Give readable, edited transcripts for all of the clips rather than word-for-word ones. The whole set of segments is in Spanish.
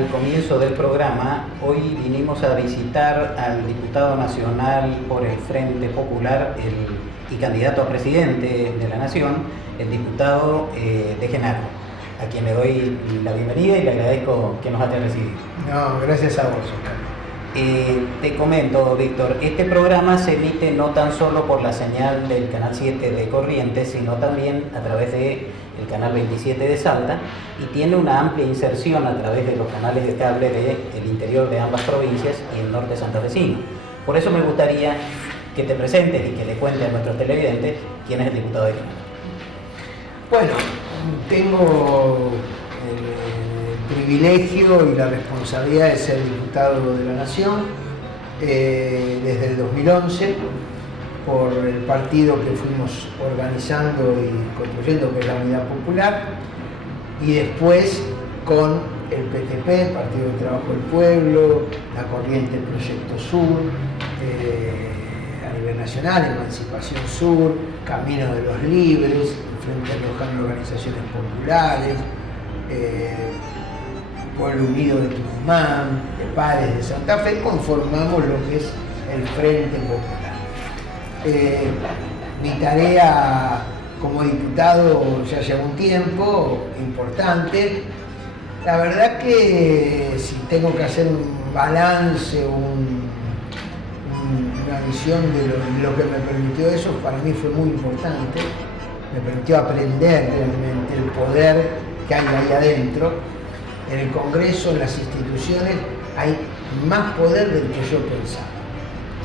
al comienzo del programa, hoy vinimos a visitar al diputado nacional por el Frente Popular y candidato a presidente de la Nación, el diputado de Genaro, a quien le doy la bienvenida y le agradezco que nos haya recibido. No, gracias a vos, Oscar. Te comento, Víctor, este programa se emite no tan solo por la señal del Canal 7 de Corrientes, sino también a través del Canal 27 de Salta, y tiene una amplia inserción a través de los canales de cable del interior de ambas provincias y el norte santafesino. Por eso me gustaría que te presentes y que le cuentes a nuestros televidentes quién es el diputado de Genaro. Bueno, tengo el privilegio y la responsabilidad de ser diputado de la Nación desde el 2011 por el partido que fuimos organizando y construyendo, que es la Unidad Popular, y después con el PTP, el Partido del Trabajo del Pueblo, la corriente Proyecto Sur, a nivel nacional, Emancipación Sur, Camino de los Libres, Frente Riojano de Organizaciones Populares, Pueblo Unido de Tucumán, de Padres de Santa Fe, conformamos lo que es el Frente Popular. Mi tarea como diputado ya lleva un tiempo importante. La verdad que si tengo que hacer un balance, una visión de lo que me permitió eso, para mí fue muy importante. Me permitió aprender realmente el poder que hay ahí adentro. En el Congreso, en las instituciones, hay más poder del que yo pensaba.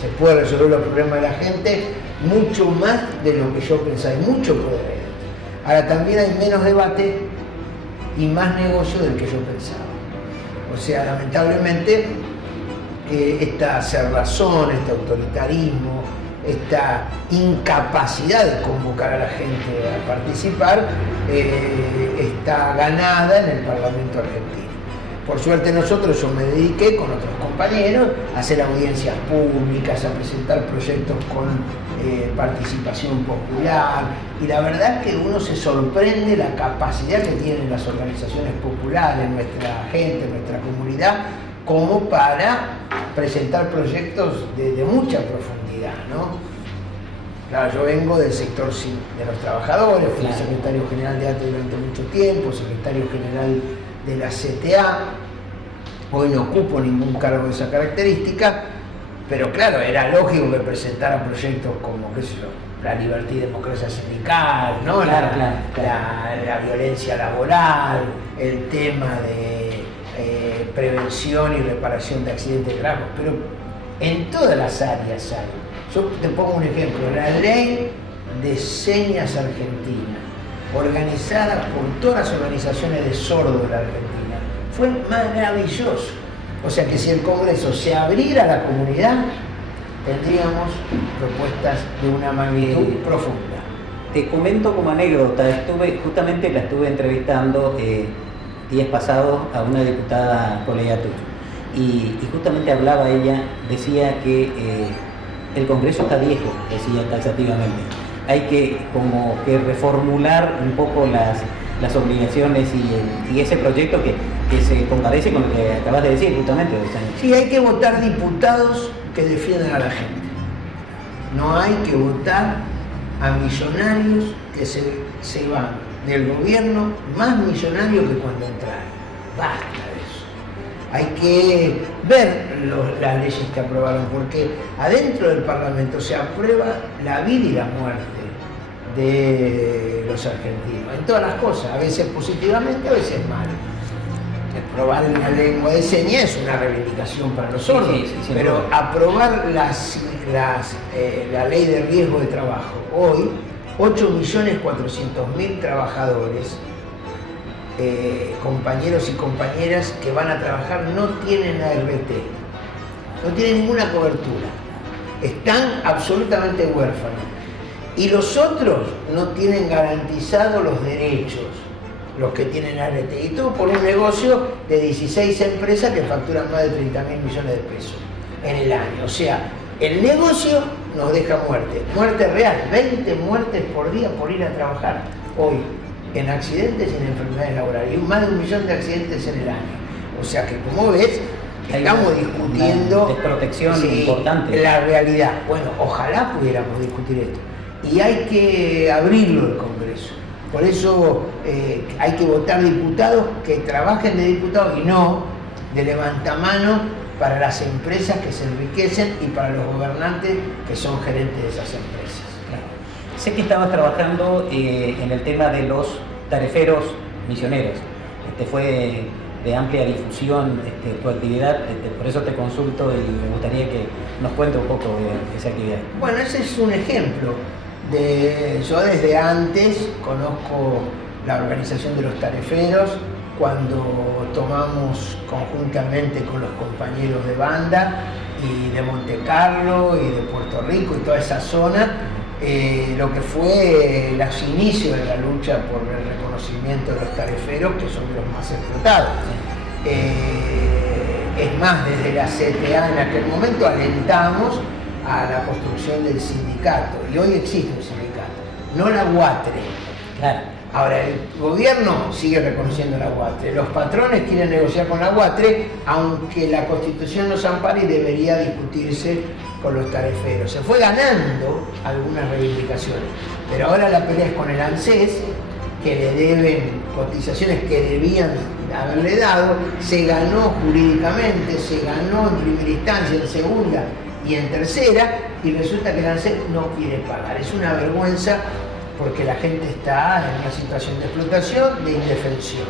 Se puede resolver los problemas de la gente mucho más de lo que yo pensaba. Hay mucho poder ahí dentro. Ahora también hay menos debate y más negocio del que yo pensaba. O sea, lamentablemente, esta cerrazón, este autoritarismo, esta incapacidad de convocar a la gente a participar está ganada en el Parlamento argentino. Por suerte nosotros, yo me dediqué con otros compañeros a hacer audiencias públicas, a presentar proyectos con participación popular, y la verdad es que uno se sorprende la capacidad que tienen las organizaciones populares, nuestra gente, nuestra comunidad, como para presentar proyectos de mucha profundidad, ¿no? Claro, yo vengo del sector de los trabajadores, fui secretario general de ATE durante mucho tiempo, secretario general de la CTA, hoy no ocupo ningún cargo de esa característica, pero claro, era lógico que presentara proyectos como, qué sé yo, la libertad y democracia sindical, ¿no? La violencia laboral, el tema de prevención y reparación de accidentes de trabajo, pero en todas las áreas hay. Yo te pongo un ejemplo, la ley de señas argentina, organizada por todas las organizaciones de sordos de la Argentina, fue maravilloso. O sea que si el Congreso se abriera a la comunidad, tendríamos propuestas de una magnitud profunda. Te comento como anécdota, justamente la estuve entrevistando días pasados a una diputada colega tuya, y justamente hablaba ella, decía que el Congreso está viejo, decía taxativamente. Hay que como que reformular un poco las obligaciones y ese proyecto que se compadece con lo que acabas de decir justamente. Sí, hay que votar diputados que defiendan a la gente. No hay que votar a millonarios que se van del gobierno más millonarios que cuando entraron. Basta de eso. Hay que ver las leyes que aprobaron, porque adentro del Parlamento se aprueba la vida y la muerte de los argentinos, en todas las cosas, a veces positivamente, a veces mal. Aprobar una lengua de señas es una reivindicación para los sordos, sí, pero aprobar la ley de riesgo de trabajo, hoy 8.400.000 trabajadores, compañeros y compañeras que van a trabajar, no tienen ART, no tienen ninguna cobertura, están absolutamente huérfanos, y los otros no tienen garantizados los derechos, los que tienen ART, y todo por un negocio de 16 empresas que facturan más de 30.000 millones de pesos en el año. O sea, el negocio nos deja muerte real, 20 muertes por día por ir a trabajar hoy, en accidentes y en enfermedades laborales, y más de 1 millón de accidentes en el año. O sea que, como ves, estamos discutiendo desprotección importante. La realidad. Bueno, ojalá pudiéramos discutir esto. Y hay que abrirlo el Congreso. Por eso hay que votar diputados que trabajen de diputados y no de levantamano para las empresas que se enriquecen y para los gobernantes que son gerentes de esas empresas. Claro. Sé que estabas trabajando en el tema de los tareferos misioneros. Fue de amplia difusión tu actividad, por eso te consulto y me gustaría que nos cuente un poco de esa actividad. Bueno, ese es un ejemplo. Yo desde antes conozco la organización de los tareferos, cuando tomamos conjuntamente con los compañeros de banda y de Monte Carlo y de Puerto Rico y toda esa zona, lo que fue los inicios de la lucha por el reconocimiento de los tareferos, que son los más explotados. Es más, desde la CTA en aquel momento alentamos a la construcción del sindicato, y hoy existe un sindicato, no la UATRE. Claro. Ahora, el gobierno sigue reconociendo la UATRE, los patrones quieren negociar con la UATRE, aunque la Constitución nos ampara y debería discutirse con los tareferos. Se fue ganando algunas reivindicaciones, pero ahora la pelea es con el ANSES, que le deben cotizaciones que debían haberle dado, se ganó jurídicamente, se ganó en primera instancia, en segunda y en tercera, y resulta que el ANSES no quiere pagar. Es una vergüenza, porque la gente está en una situación de explotación, de indefensión.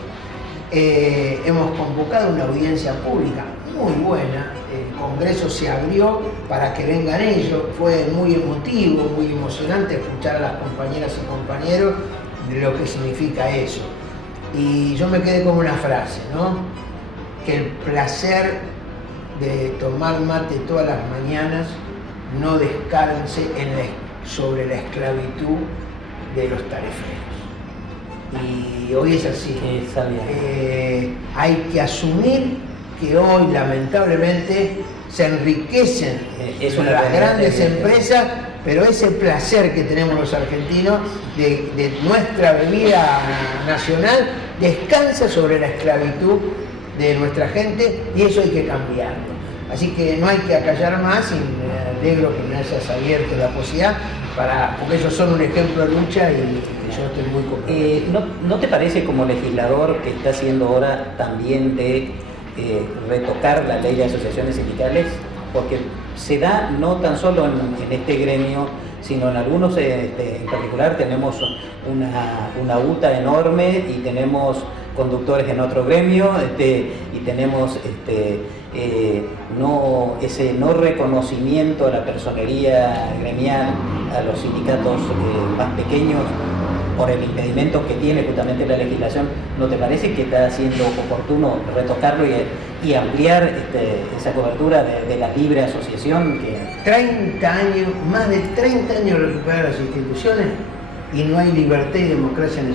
Hemos convocado una audiencia pública muy buena, el Congreso se abrió para que vengan ellos, fue muy emotivo, muy emocionante escuchar a las compañeras y compañeros de lo que significa eso. Y yo me quedé con una frase, ¿no? Que el placer de tomar mate todas las mañanas no descanse sobre la esclavitud de los tareferos. Y hoy es así. Hay que asumir que hoy lamentablemente se enriquecen las grandes empresas, pero ese placer que tenemos los argentinos de nuestra bebida nacional descansa sobre la esclavitud de nuestra gente, y eso hay que cambiarlo. Así que no hay que acallar más, y me alegro que me hayas abierto la posibilidad, porque ellos son un ejemplo de lucha y yo estoy muy comprometido. ¿No te parece, como legislador, que está haciendo hora también de retocar la ley de asociaciones sindicales? Porque se da no tan solo en este gremio, sino en algunos, en particular tenemos una UTA enorme y tenemos conductores en otro gremio, y tenemos ese no reconocimiento a la personería gremial, a los sindicatos más pequeños, por el impedimento que tiene justamente la legislación. ¿No te parece que está siendo oportuno retocarlo y ampliar esa cobertura de la libre asociación? 30 años, más de 30 años recuperar las instituciones, y no hay libertad y democracia en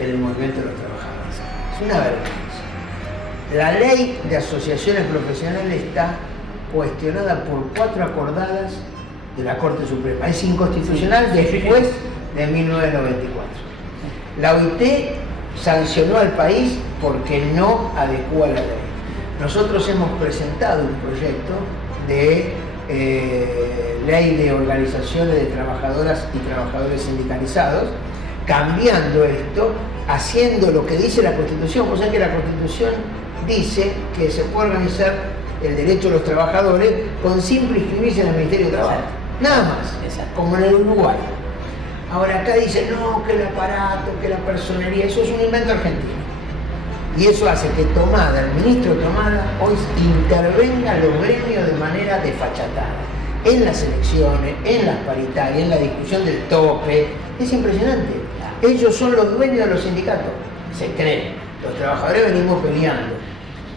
el movimiento de los trabajadores. Es una vergüenza. La ley de asociaciones profesionales está cuestionada por 4 acordadas de la Corte Suprema. Es inconstitucional después de 1994. La OIT sancionó al país porque no adecua la ley. Nosotros hemos presentado un proyecto de ley de organizaciones de trabajadoras y trabajadores sindicalizados, cambiando esto, haciendo lo que dice la Constitución. O sea que la Constitución dice que se puede organizar el derecho de los trabajadores con simple inscribirse en el Ministerio de Trabajo. Nada más, como en el Uruguay. Ahora acá dice, no, que el aparato, que la personería, eso es un invento argentino. Y eso hace que Tomada, el ministro Tomada, hoy intervenga en los gremios de manera desfachatada. En las elecciones, en las paritarias, en la discusión del tope. Es impresionante. Ellos son los dueños de los sindicatos. Se creen. Los trabajadores venimos peleando.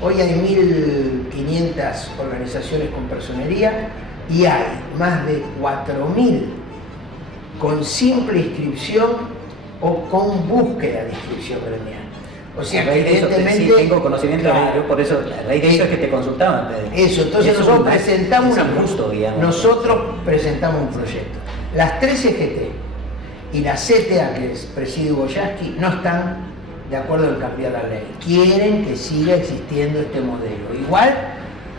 Hoy hay 1.500 organizaciones con personería y hay más de 4.000 con simple inscripción o con búsqueda de inscripción gremial. O sea, que evidentemente... Sí, tengo conocimiento, claro, yo por eso, la raíz de eso es que te consultaban. Eso, entonces nosotros presentamos un proyecto. Las 3 CGT y la CTA, que es presidio Boyaski, no están de acuerdo en cambiar la ley. Quieren que siga existiendo este modelo. Igual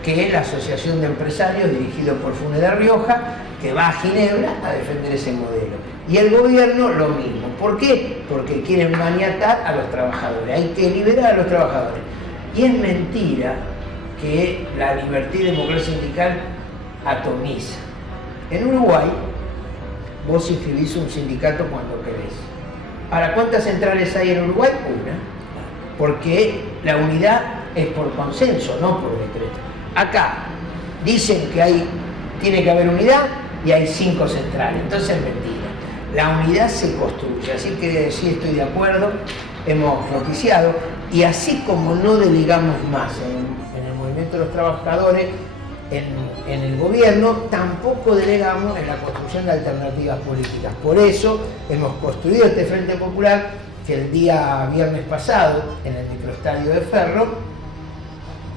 que la Asociación de Empresarios, dirigido por Funes de Rioja, que va a Ginebra a defender ese modelo. Y el gobierno lo mismo. ¿Por qué? Porque quieren maniatar a los trabajadores. Hay que liberar a los trabajadores. Y es mentira que la libertad y democracia sindical atomiza. En Uruguay, vos inscribís un sindicato cuando querés. ¿Para cuántas centrales hay en Uruguay? Una. Porque la unidad es por consenso, no por decreto. Acá dicen que tiene que haber unidad y hay 5 centrales. Entonces es mentira. La unidad se construye. Así que sí estoy de acuerdo. Hemos propiciado. Y así como no delegamos más en el movimiento de los trabajadores, en el gobierno, tampoco delegamos en la construcción de alternativas políticas. Por eso hemos construido este Frente Popular, que el día viernes pasado, en el microestadio de Ferro,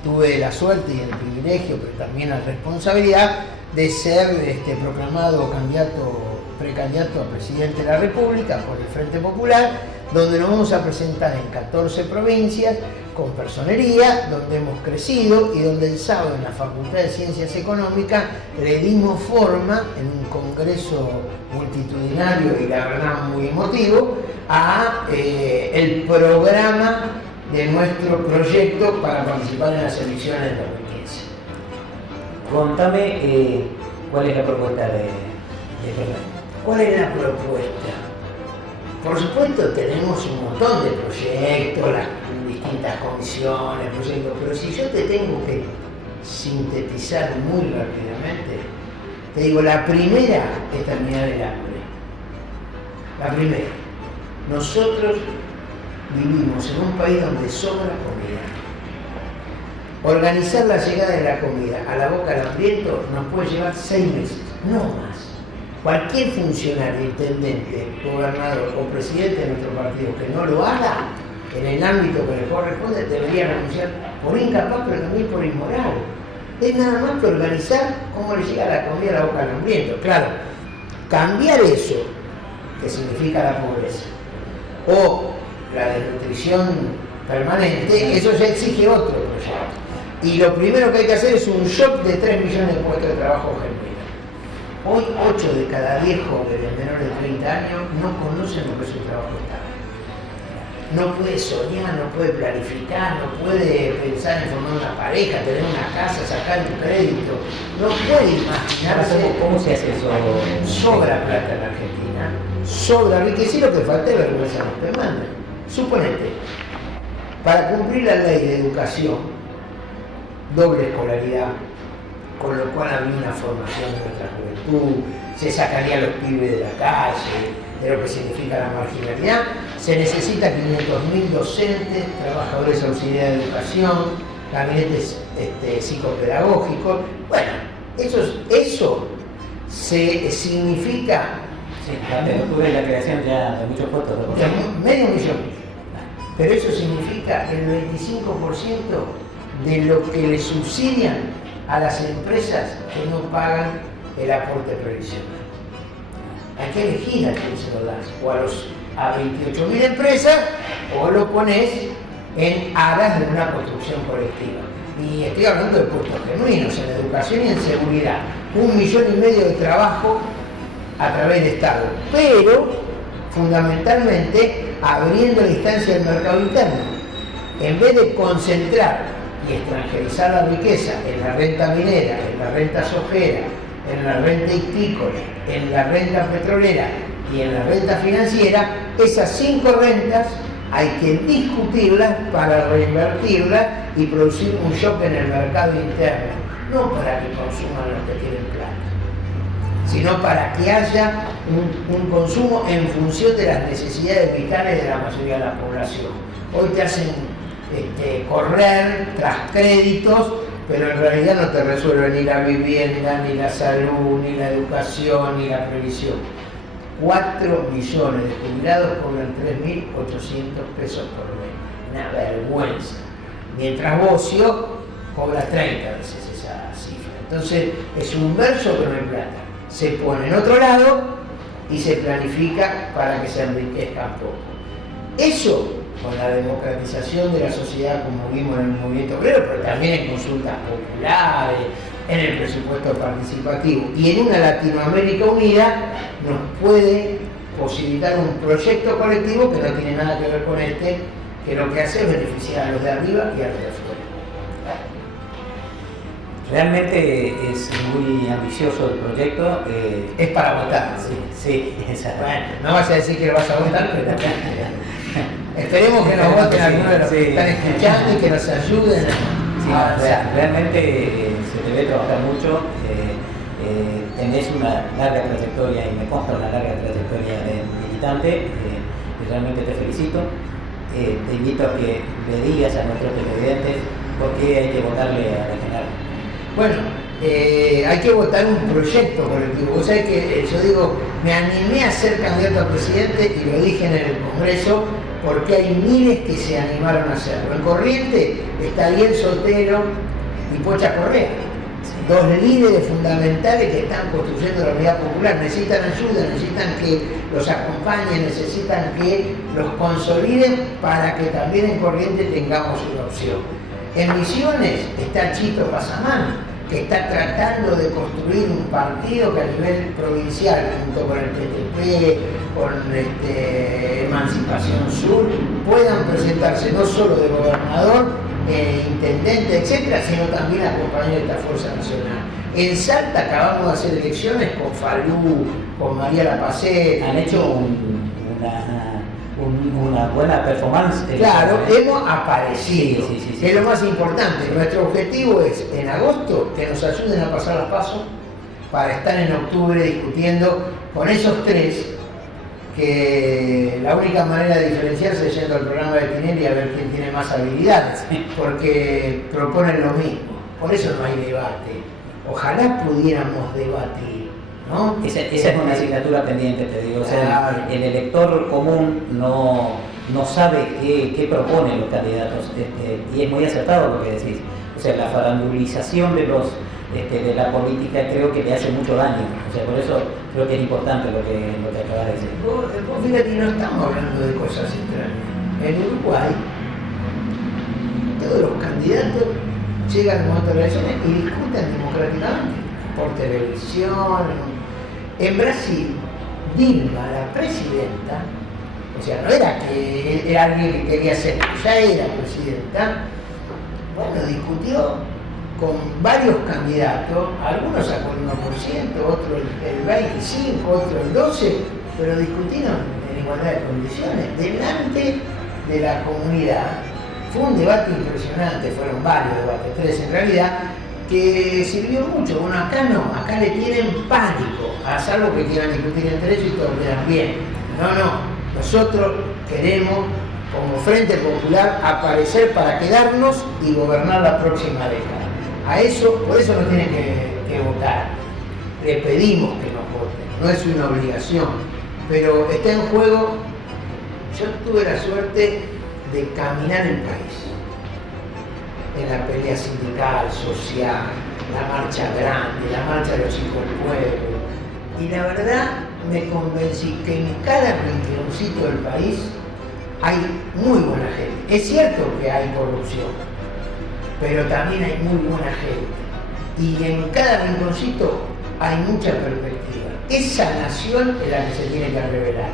tuve la suerte y el privilegio, pero también la responsabilidad de ser proclamado precandidato a presidente de la República por el Frente Popular, donde nos vamos a presentar en 14 provincias con personería, donde hemos crecido y donde el sábado en la Facultad de Ciencias Económicas le dimos forma en un congreso multitudinario y la verdad muy emotivo a el programa de nuestro proyecto para participar en las elecciones del 2015. Contame cuál es la propuesta de programa. ¿Cuál es la propuesta? Por supuesto tenemos un montón de proyectos, las distintas comisiones, proyectos, pero si yo te tengo que sintetizar muy rápidamente, te digo, la primera es terminar el hambre. La primera. Nosotros vivimos en un país donde sobra comida. Organizar la llegada de la comida a la boca del hambriento nos puede llevar 6 meses, no más. Cualquier funcionario, intendente, gobernador o presidente de nuestro partido que no lo haga en el ámbito que le corresponde debería renunciar por incapaz, pero también por inmoral. Es nada más que organizar cómo le llega la comida a la boca del hambriento. Claro, cambiar eso, que significa la pobreza, o la desnutrición permanente, eso ya exige otro proyecto. Y lo primero que hay que hacer es un shock de 3 millones de puestos de trabajo genuinos. Hoy 8 de cada 10 jóvenes menores de 30 años no conocen lo que es un trabajo estable. No puede soñar, no puede planificar, no puede pensar en formar una pareja, tener una casa, sacar un crédito. No puede imaginarse. ¿Cómo se hace eso? Sobra plata en Argentina, sobra riqueza y lo que falta es vergüenza a los que mandan. Suponete, para cumplir la ley de educación, doble escolaridad, con lo cual habría una formación de nuestra juventud, se sacaría a los pibes de la calle, de lo que significa la marginalidad, se necesita 500.000 docentes, trabajadores auxiliares de educación, gabinetes psicopedagógicos. Bueno, eso significa... Sí, también tuve la creación ya de muchos puestos. Medio millón. Pero eso significa el 25% de lo que le subsidian a las empresas que no pagan el aporte previsional. Hay que elegir a quién se lo das, o a 28.000 empresas, o lo pones en aras de una construcción colectiva. Y estoy hablando de puestos genuinos en educación y en seguridad. 1,5 millones de trabajo a través del Estado, pero fundamentalmente abriendo la instancia del mercado interno. En vez de concentrar y extranjerizar la riqueza en la renta minera, en la renta sojera, en la renta hictícola, en la renta petrolera y en la renta financiera, esas 5 rentas hay que discutirlas para reinvertirlas y producir un shock en el mercado interno, no para que consuman los que tienen plata, sino para que haya un consumo en función de las necesidades vitales de la mayoría de la población. Hoy te hacen correr tras créditos, pero en realidad no te resuelven ni la vivienda, ni la salud, ni la educación, ni la previsión. 4 millones de jubilados cobran 3.800 pesos por mes. Una vergüenza. Mientras Bocio cobra 30 veces esa cifra. Entonces es un verso que no hay plata. Se pone en otro lado y se planifica para que se enriquezcan poco. Eso, con la democratización de la sociedad como vimos en el movimiento obrero, pero también en consultas populares, en el presupuesto participativo y en una Latinoamérica unida, nos puede posibilitar un proyecto colectivo que no tiene nada que ver con este, que lo que hace es beneficiar a los de arriba y a los de afuera. Realmente es muy ambicioso el proyecto. Es para votar. Sí, exacto. Bueno, no vas a decir que lo vas a votar, pero esperemos que nos voten algunos de los que están escuchando y que nos ayuden a avanzar. Realmente se debe trabajar mucho. Tenés una larga trayectoria y me consta una larga trayectoria de militante. Y realmente te felicito. Te invito a que le digas a nuestros televidentes por qué hay que votarle a la general. Bueno, hay que votar un proyecto colectivo. Vos sabés que yo digo, me animé a ser candidato a presidente y lo dije en el Congreso porque hay miles que se animaron a hacerlo. En Corrientes está Ariel Sotero y Pocha Correa, dos líderes fundamentales que están construyendo la unidad popular. Necesitan ayuda, necesitan que los acompañen, necesitan que los consoliden para que también en Corrientes tengamos una opción. En Misiones está Chito Pasamán, que está tratando de construir un partido que a nivel provincial, junto con el PTP, con Emancipación Sur, puedan presentarse no solo de gobernador, intendente, etcétera, sino también acompañar esta Fuerza Nacional. En Salta acabamos de hacer elecciones con Falú, con María Lapacet. Han hecho una buena performance. Claro, hemos aparecido. Sí. Es lo más importante. Nuestro objetivo es, en agosto, que nos ayuden a pasar las pasos para estar en octubre discutiendo con esos tres, que la única manera de diferenciarse es yendo al programa de Tinelli y a ver quién tiene más habilidades, porque proponen lo mismo. Por eso no hay debate. Ojalá pudiéramos debatir, ¿no? Esa es una asignatura pendiente, te digo. O sea, el elector común no sabe qué proponen los candidatos, y es muy acertado lo que decís. O sea, la farandulización de la política creo que le hace mucho daño. O sea, por eso creo que es importante lo que acabas de decir. Vos fíjate, no estamos hablando de cosas extrañas. En Uruguay, todos los candidatos llegan a otras elecciones y discuten democráticamente por televisión. En Brasil, Dilma, la presidenta, o sea, no era que era alguien que quería ser, ya era presidenta, bueno, discutió con varios candidatos, algunos sacó el 1%, otro el 25%, otro el 12%, pero discutieron en igualdad de condiciones delante de la comunidad. Fue un debate impresionante, fueron varios debates, 3 en realidad, que sirvió mucho. Bueno, acá no, acá le tienen pánico, a salvo que quieran discutir entre ellos y todos quedan bien. No, nosotros queremos, como Frente Popular, aparecer para quedarnos y gobernar la próxima década. Por eso nos tienen que votar. Le pedimos que nos voten, no es una obligación, pero está en juego. Yo tuve la suerte de caminar el país, en la pelea sindical, social, la marcha grande, la marcha de los hijos del pueblo, y la verdad me convencí que en cada rinconcito del país hay muy buena gente. Es cierto que hay corrupción, pero también hay muy buena gente, y en cada rinconcito hay mucha perspectiva. Esa nación es la que se tiene que revelar,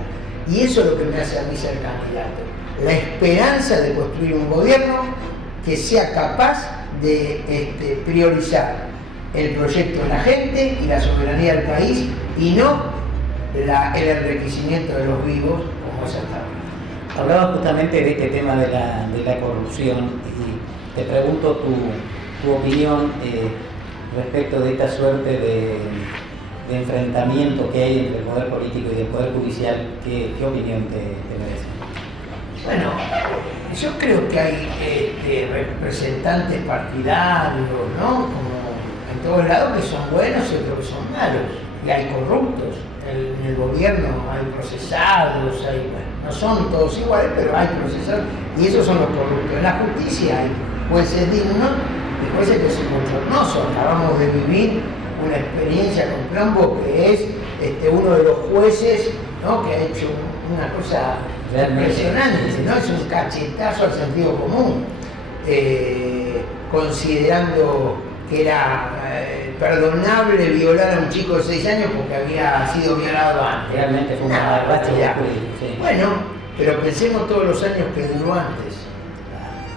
y eso es lo que me hace a mí ser candidato. La esperanza de construir un gobierno que sea capaz de priorizar el proyecto de la gente y la soberanía del país, y no el enriquecimiento de los vivos como es hasta ahora. Hablabas justamente de este tema de la corrupción, y te pregunto tu opinión respecto de esta suerte de enfrentamiento que hay entre el poder político y el poder judicial. ¿Qué opinión te merece? Bueno, yo creo que hay representantes partidarios, ¿no? Como en todos lados, que son buenos y otros que son malos. Y hay corruptos. En el gobierno hay procesados, no son todos iguales, pero hay procesados. Y esos son los corruptos. En la justicia hay jueces dignos y jueces que son bochornosos. Acabamos de vivir una experiencia con Plombo, que es uno de los jueces, ¿no?, que ha hecho una cosa realmente impresionante, ¿no? Es un cachetazo al sentido común, considerando que era perdonable violar a un chico de 6 años porque había sido violado antes. Realmente fue una barbaridad. Sí. Bueno, pero pensemos todos los años que duró antes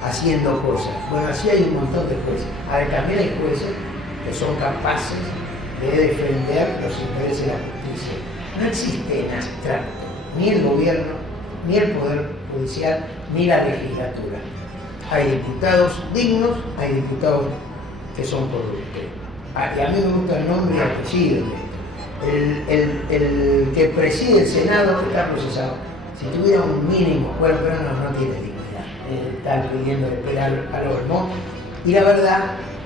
haciendo cosas. Bueno, así hay un montón de jueces. Ahora también hay jueces que son capaces de defender los intereses de la justicia. No existe en abstracto ni el gobierno, ni el Poder Judicial, ni la legislatura. Hay diputados dignos, hay diputados que son corruptos. Y a mí me gusta el nombre y apellido de esto. El que preside el Senado está procesado. Si tuviera un mínimo, bueno, pero no tiene dignidad. Están pidiendo esperar al olmo. Y la verdad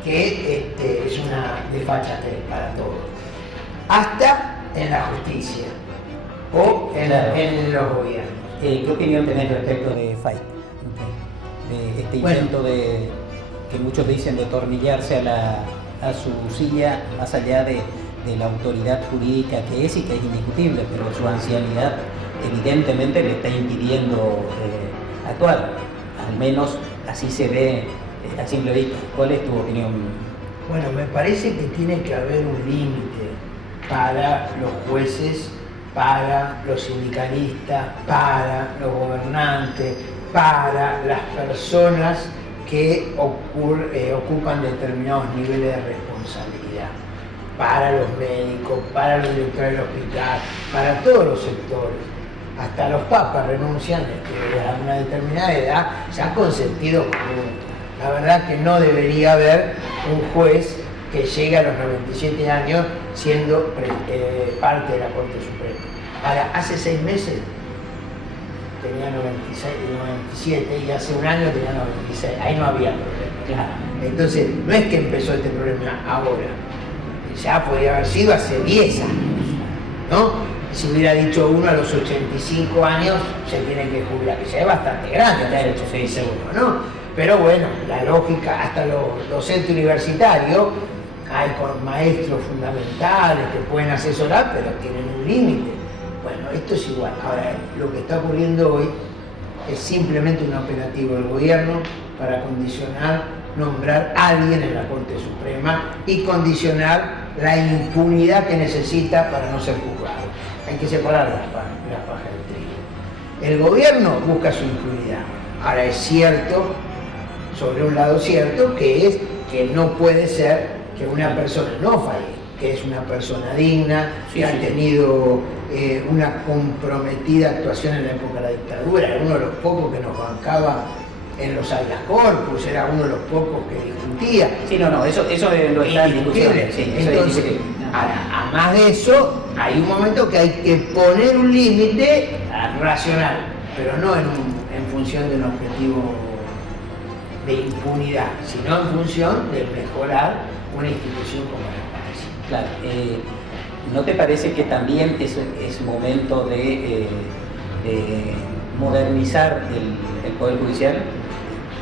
que es una desfachatez para todos. Hasta en la justicia o en los gobiernos. ¿Qué opinión tenés respecto de Fay? De este intento de, que muchos dicen, de atornillarse a su silla, más allá de la autoridad jurídica que es y que es indiscutible, pero su ancianidad evidentemente le está impidiendo actuar. Al menos así se ve a simple vista. ¿Cuál es tu opinión? Bueno, me parece que tiene que haber un límite para los jueces, para los sindicalistas, para los gobernantes, para las personas que ocupan determinados niveles de responsabilidad, para los médicos, para los directores del hospital, para todos los sectores. Hasta los papas renuncian a una determinada edad ya con sentido común. La verdad que no debería haber un juez que llegue a los 97 años siendo parte de la Corte Suprema. Ahora, hace 6 meses tenía 96 y 97 y hace un año tenía 96. Ahí no había problema. Claro. Entonces, no es que empezó este problema ahora. Ya podría haber sido hace 10 años, ¿no? Si hubiera dicho uno a los 85 años, se tiene que jubilar, que ya es bastante grande, hasta el 86 seguro, ¿no? Pero bueno, la lógica, hasta los docentes universitarios, hay con maestros fundamentales que pueden asesorar, pero tienen un límite. Bueno, esto es igual. Ahora, lo que está ocurriendo hoy es simplemente un operativo del gobierno para condicionar, nombrar a alguien en la Corte Suprema y condicionar la impunidad que necesita para no ser juzgado. Hay que separar las pajas del trigo. El gobierno busca su impunidad. Ahora es cierto, sobre un lado cierto, que es que no puede ser que una persona no falle, que es una persona digna, que ha tenido una comprometida actuación en la época de la dictadura, era uno de los pocos que nos bancaba en los habeas corpus, era uno de los pocos que discutía. Sí, no, eso lo está en discusión. Sí, entonces, a más de eso, hay un momento que hay que poner un límite racional, pero no en función de un objetivo de impunidad, sino en función de mejorar una institución como la justicia. Claro, ¿no te parece que también es momento de modernizar el Poder Judicial?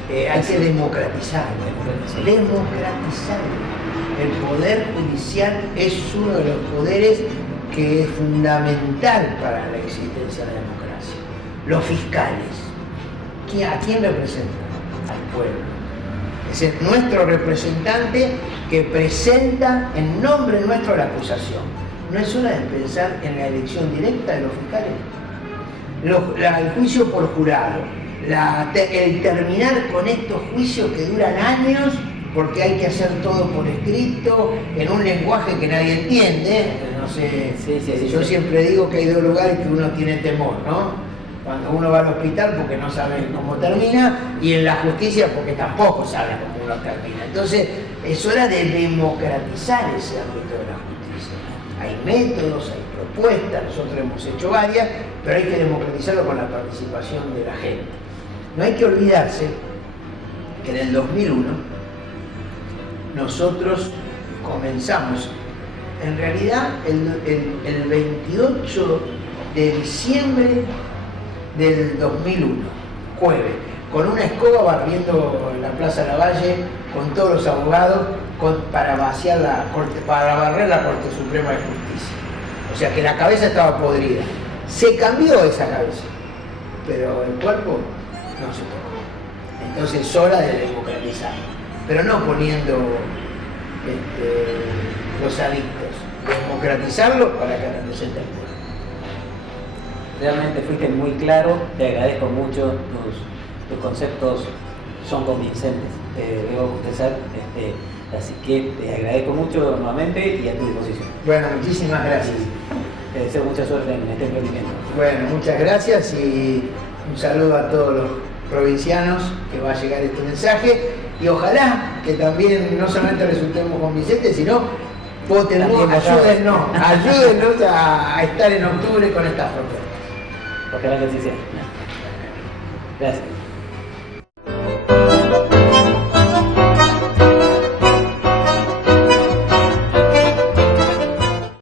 Hay que democratizarlo. El Poder Judicial es uno de los poderes que es fundamental para la existencia de la democracia. Los fiscales, ¿a quién representan? Al pueblo. Es nuestro representante que presenta en nombre nuestro la acusación. ¿No es hora de pensar en la elección directa de los fiscales? El juicio por jurado, el terminar con estos juicios que duran años porque hay que hacer todo por escrito, en un lenguaje que nadie entiende. No sé, yo siempre digo que hay 2 lugares que uno tiene temor, ¿no? Cuando uno va al hospital porque no sabe cómo termina, y en la justicia porque tampoco sabe cómo uno termina. Entonces, es hora de democratizar ese ámbito de la justicia. Hay métodos, hay propuestas, nosotros hemos hecho varias, pero hay que democratizarlo con la participación de la gente. No hay que olvidarse que en el 2001 nosotros comenzamos, en realidad el 28 de diciembre del 2001, jueves, con una escoba barriendo la Plaza Lavalle con todos los abogados para vaciar la Corte, para barrer la Corte Suprema de Justicia. O sea que la cabeza estaba podrida. Se cambió esa cabeza pero el cuerpo no se toca. Entonces es hora de democratizarlo, pero no poniendo los adictos, democratizarlo para que represente al pueblo. Realmente fuiste muy claro, te agradezco mucho, tus conceptos son convincentes, debo confesar, así que te agradezco mucho nuevamente y a tu disposición. Bueno, muchísimas gracias. Te deseo mucha suerte en este emprendimiento. Bueno, muchas gracias y un saludo a todos los provincianos que va a llegar este mensaje y ojalá que también no solamente resultemos convincentes, sino ayúdennos a estar en octubre con estas propuestas. Ojalá que así sea. Gracias.